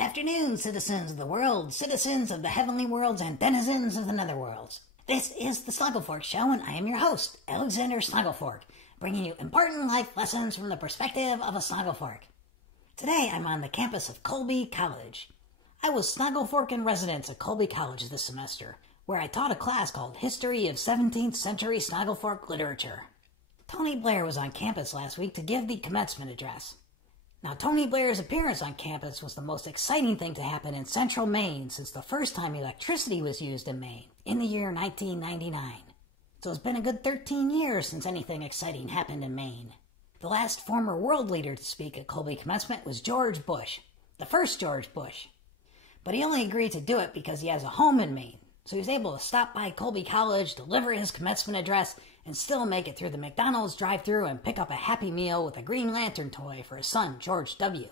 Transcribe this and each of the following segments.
Good afternoon, citizens of the world, citizens of the heavenly worlds, and denizens of the netherworlds. This is the Snogglefork Show, and I am your host, Alexander Snogglefork, bringing you important life lessons from the perspective of a Snogglefork. Today, I'm on the campus of Colby College. I was Snogglefork in residence at Colby College this semester, where I taught a class called History of 17th Century Snogglefork Literature. Tony Blair was on campus last week to give the commencement address. Now, Tony Blair's appearance on campus was the most exciting thing to happen in central Maine since the first time electricity was used in Maine, in the year 1999. So it's been a good 13 years since anything exciting happened in Maine. The last former world leader to speak at Colby commencement was George Bush, the first George Bush. But he only agreed to do it because he has a home in Maine, so he was able to stop by Colby College, deliver his commencement address, and still make it through the McDonald's drive-thru and pick up a Happy Meal with a Green Lantern toy for his son, George W.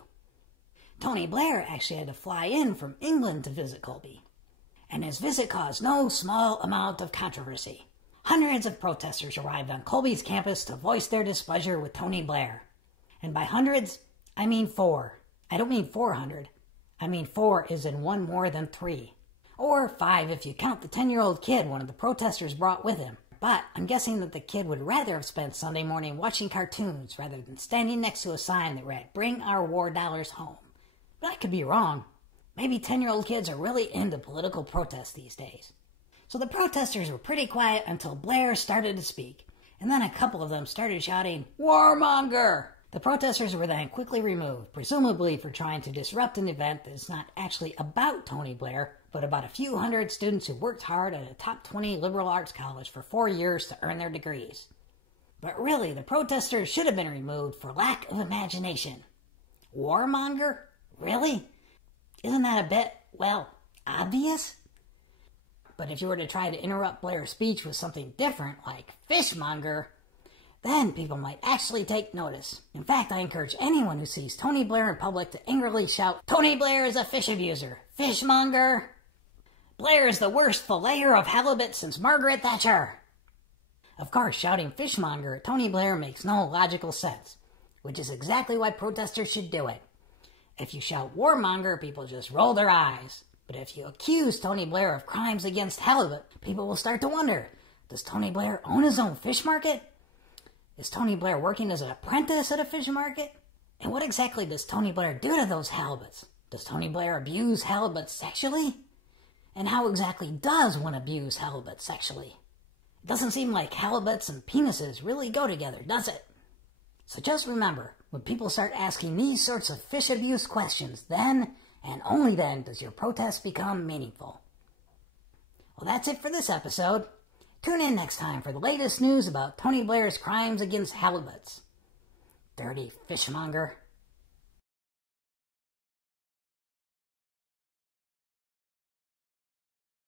Tony Blair actually had to fly in from England to visit Colby, and his visit caused no small amount of controversy. Hundreds of protesters arrived on Colby's campus to voice their displeasure with Tony Blair. And by hundreds, I mean 4. I don't mean 400. I mean 4 is in one more than 3. Or 5 if you count the 10-year-old kid one of the protesters brought with him. But I'm guessing that the kid would rather have spent Sunday morning watching cartoons rather than standing next to a sign that read, "Bring our war dollars home." But I could be wrong. Maybe 10-year-old kids are really into political protests these days. So the protesters were pretty quiet until Blair started to speak, and then a couple of them started shouting, "Warmonger!" The protesters were then quickly removed, presumably for trying to disrupt an event that is not actually about Tony Blair, but about a few hundred students who worked hard at a top 20 liberal arts college for 4 years to earn their degrees. But really, the protesters should have been removed for lack of imagination. Warmonger? Really? Isn't that a bit, well, obvious? But if you were to try to interrupt Blair's speech with something different, like Fishmonger, then people might actually take notice. In fact, I encourage anyone who sees Tony Blair in public to angrily shout, "Tony Blair is a fish abuser! Fishmonger! Blair is the worst filleter of halibuts since Margaret Thatcher!" Of course, shouting "Fishmonger" at Tony Blair makes no logical sense, which is exactly why protesters should do it. If you shout "Warmonger," people just roll their eyes. But if you accuse Tony Blair of crimes against halibut, people will start to wonder, does Tony Blair own his own fish market? Is Tony Blair working as an apprentice at a fish market? And what exactly does Tony Blair do to those halibuts? Does Tony Blair abuse halibuts sexually? And how exactly does one abuse halibuts sexually? It doesn't seem like halibuts and penises really go together, does it? So just remember, when people start asking these sorts of fish abuse questions, then and only then does your protest become meaningful. Well, that's it for this episode. Tune in next time for the latest news about Tony Blair's crimes against halibuts. Dirty fishmonger.